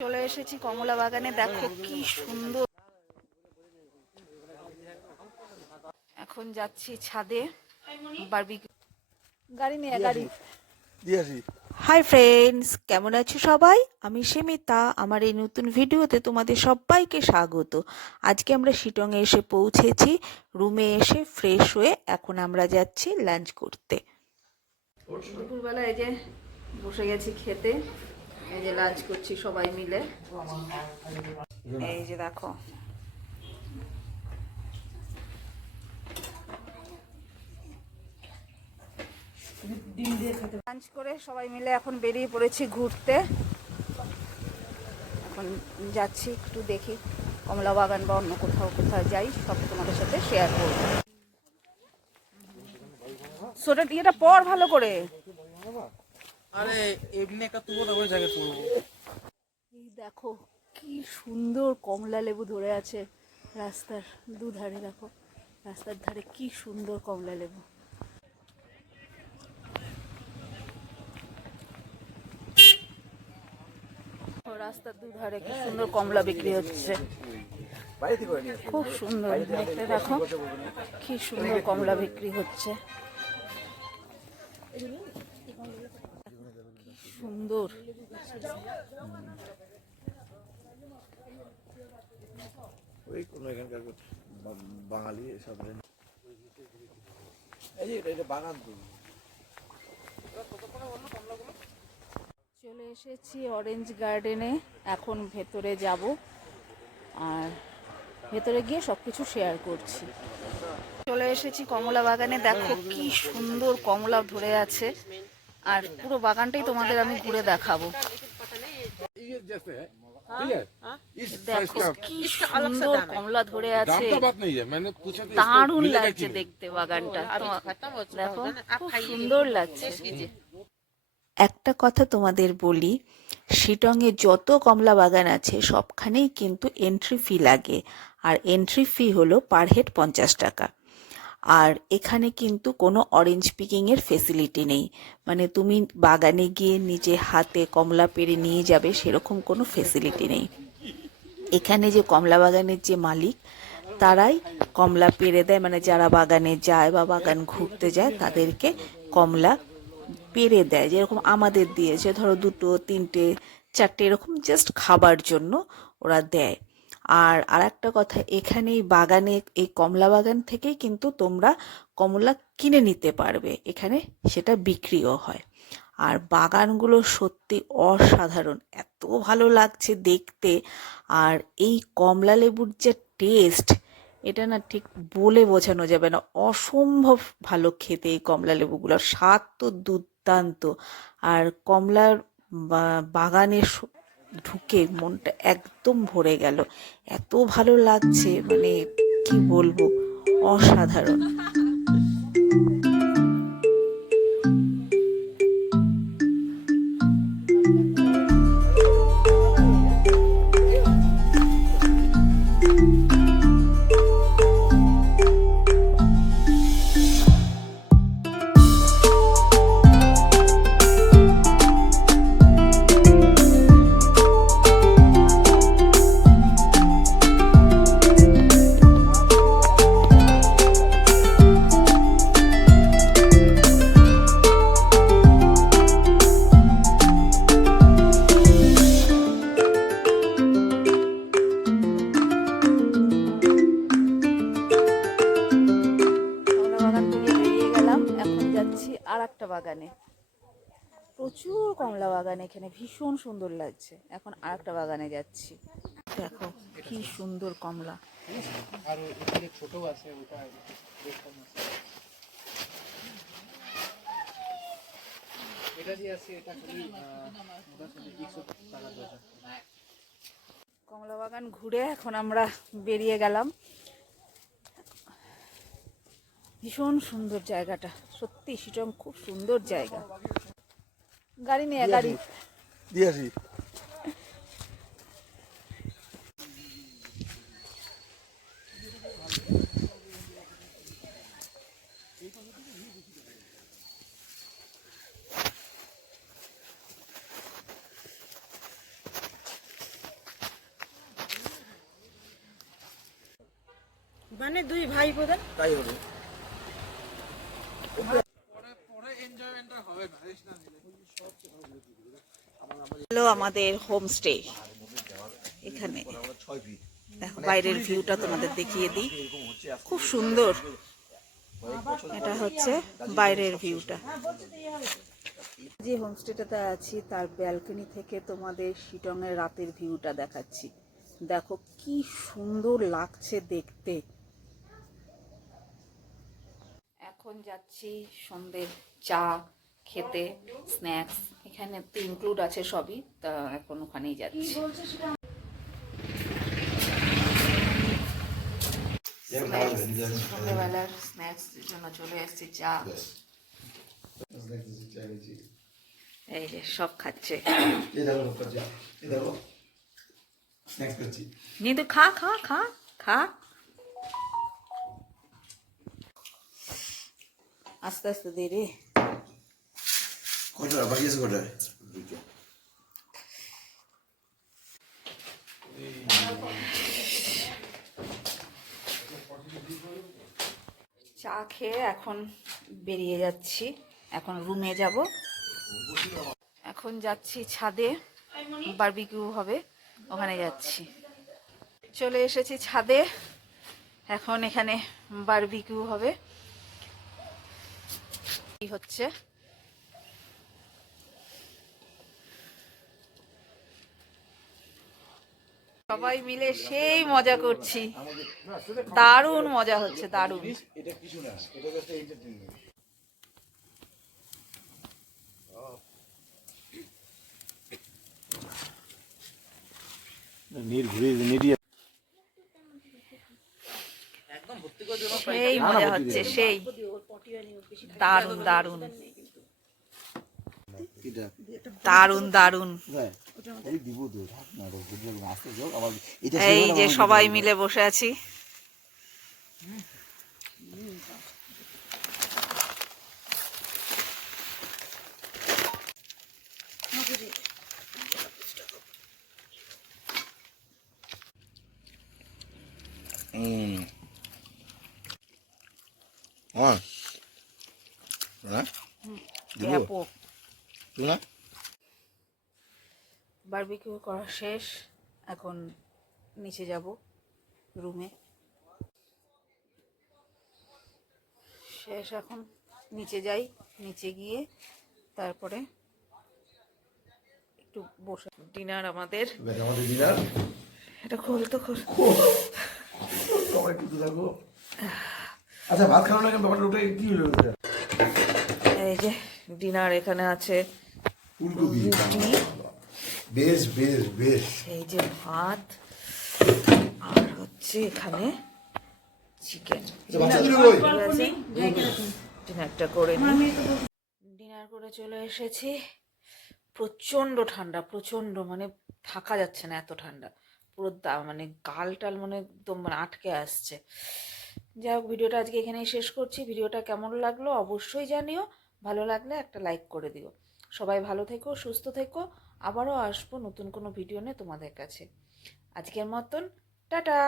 চলে এসেছি কমলা বাগানে। দেখো কি সুন্দর। এখন যাচ্ছি ছাদে বারবিকিউ গাড়ি নিয়ে গাড়ি। হাই ফ্রেন্ডস, কেমন আছো সবাই? আমি সীমিতা। আমার এই নতুন ভিডিওতে তোমাদের সবাইকে স্বাগত। আজকে আমরা শিটংয়ে এসে পৌঁছেছি। রুমে এসে ফ্রেশ হয়ে এখন আমরা যাচ্ছি লাঞ্চ করতে। দুপুরবেলা এই যে বসে গেছি খেতে। এই যে লাঞ্চ করছি সবাই মিলে। এই যে দেখো, লাঞ্চ করে সবাই মিলে এখন বেরিয়ে পড়েছি ঘুরতে। এখন যাচ্ছি একটু দেখি কমলা বাগান বা অন্য কোথাও যাই, সব তোমাদের সাথে শেয়ার করবো। সোটা ইয়েটা পর ভালো করে। আরে এমনি একটা তুলো না, ওই জায়গায় তুলো। এই দেখো কি সুন্দর কমলা লেবু ধরে আছে রাস্তার দুধারে। দেখো রাস্তার ধারে কি সুন্দর কমলা লেবু। রাস্তার দুধারে কি সুন্দর কমলা বিক্রি হচ্ছে, খুব সুন্দর দেখতে। দেখো কি সুন্দর কমলা বিক্রি হচ্ছে, সুন্দর। ওই কোন এখানকার বাঙালি সব এই যে এটা বাগান তো। চলে এসেছি অরেঞ্জ গার্ডেনে। এখন ভেতরে যাব আর ভেতরে গিয়ে সবকিছু শেয়ার করছি। চলে এসেছি কমলা বাগানে। দেখো কি সুন্দর কমলা ধরে আছে, আর পুরো বাগানটাই তোমাদের আমি ঘুরে দেখাবো। দেখো কি সুন্দর কমলা ধরে আছে, দারুণ লাগছে দেখতে বাগানটা। দেখো খুব সুন্দর লাগছে। একটা কথা তোমাদের বলি, শিটংয়ে যত কমলা বাগান আছে সবখানেই কিন্তু এন্ট্রি ফি লাগে, আর এন্ট্রি ফি হলো পার হেড 50 টাকা। আর এখানে কিন্তু কোনো অরেঞ্জ পিকিংয়ের ফেসিলিটি নেই, মানে তুমি বাগানে গিয়ে নিজে হাতে কমলা পেড়ে নিয়ে যাবে সেরকম কোনো ফেসিলিটি নেই। এখানে যে কমলা বাগানের যে মালিক, তারাই কমলা পেড়ে দেয়, মানে যারা বাগানে যায় বা বাগান ঘুরতে যায় তাদেরকে কমলা পেড়ে দেয়, যেরকম আমাদের দিয়েছে, ধরো 2, 3, 4 এরকম জাস্ট খাবার জন্য ওরা দেয়। আর একটা কথা, এখানে এই বাগানে এই কমলা বাগান থেকেই কিন্তু তোমরা কমলা কিনে নিতে পারবে, এখানে সেটা বিক্রিও হয়। আর বাগানগুলো সত্যি অসাধারণ, এত ভালো লাগছে দেখতে। আর এই কমলা লেবুর যে টেস্ট, এটা না ঠিক বলে বোঝানো যাবে না, অসম্ভব ভালো খেতে এই কমলা লেবুগুলোর স্বাদ তো দুর্দান্ত। আর কমলার বাগানে ঢুকে মনটা একদম ভরে গেল, এত ভালো লাগছে, মানে কি বলবো, অসাধারণ। আর একটা বাগানে, প্রচুর কমলা বাগান, এখানে ভীষণ সুন্দর লাগছে। এখন আর একটা বাগানে যাচ্ছি। দেখো কি সুন্দর কমলা। আর এখানে ছোট আছে, ওটা এটা যে আছে এটা খালি 100 টাকা ডজন। কমলা বাগান ঘুরে এখন আমরা বেরিয়ে গেলাম। ভীষণ সুন্দর জায়গাটা, সত্যি শিটং খুব সুন্দর জায়গা। গাড়ি নিয়ে গাড়ি দিয়েছি। মানে দুই ভাই বোধহয় তাই হবে। হলো আমাদের হোমস্টে। এখানে দেখো বাইরের ভিউটা তোমাদের দেখিয়ে দিই, খুব সুন্দর। এটা হচ্ছে বাইরের ভিউটা। যে হোমস্টেটাতে আছি তার ব্যালকনি থেকে তোমাদের শিটংয়ের রাতের ভিউটা দেখাচ্ছি। দেখো কি সুন্দর লাগছে দেখতে। এখন যাচ্ছি সন্ধ্যের চা খেতে, স্ন্যাক্স এখানে তো ইনক্লুড আছে সবই, তা এখন ওখানেই যাচ্ছি। সন্ধ্যেবেলার স্ন্যাক্স জন্য চলে এসেছি, চা এই যে সব খাচ্ছে। নিদু খা খা খা খা, আস্তে আস্তে দে রে। কটা বাকি আছে? কটা? চা খেয়ে এখন বেরিয়ে যাচ্ছি, এখন রুমে যাব। এখন যাচ্ছি ছাদে, বারবিকিউ হবে, ওখানে যাচ্ছি। চলে এসেছি ছাদে, এখন এখানে বারবিকিউ হবে। কি হচ্ছে সবাই মিলে সেই মজা করছি, দারুণ মজা হচ্ছে, দারুণ। এটা কিছু না, এটা জাস্ট এন্টারটেইনমেন্ট। সেই মজা হচ্ছে, সেই দারুণ দারুণ দারুণ দারুণ। এই যে সবাই মিলে বসে আছি। বারবিকিউ করা শেষ, এখন নিচে যাব রুমে। শেষ, এখন নিচে যাই, নিচে গিয়ে তারপরে একটু বসে ডিনার আমাদের। এটা খোল তো খোল। আচ্ছা ভাত খাওয়া না, ব্যাপারটা ওটা কি হলো? এই যে ডিনার এখানে আছে, ফুলকপি, রুটি, বেশ বেশ বেশ, এই যে ভাত, আর হচ্ছে এখানে চিকেন। ডিনারটা করে নিই। ডিনার করে চলে এসেছি। প্রচণ্ড ঠান্ডা, প্রচণ্ড, মানে থাকা যাচ্ছে না, এত ঠান্ডা। পুরো মানে গাল টাল মানে একদম মানে আটকে আসছে। যাই হোক, ভিডিওটা আজকে এখানেই শেষ করছি। ভিডিওটা কেমন লাগলো অবশ্যই জানিও, ভালো লাগলে একটা লাইক করে দিও। সবাই ভালো থেকো, সুস্থ থেকো। আবারও আসবো নতুন কোনো ভিডিও নিয়ে তোমাদের কাছে। আজকের মতন টাটা।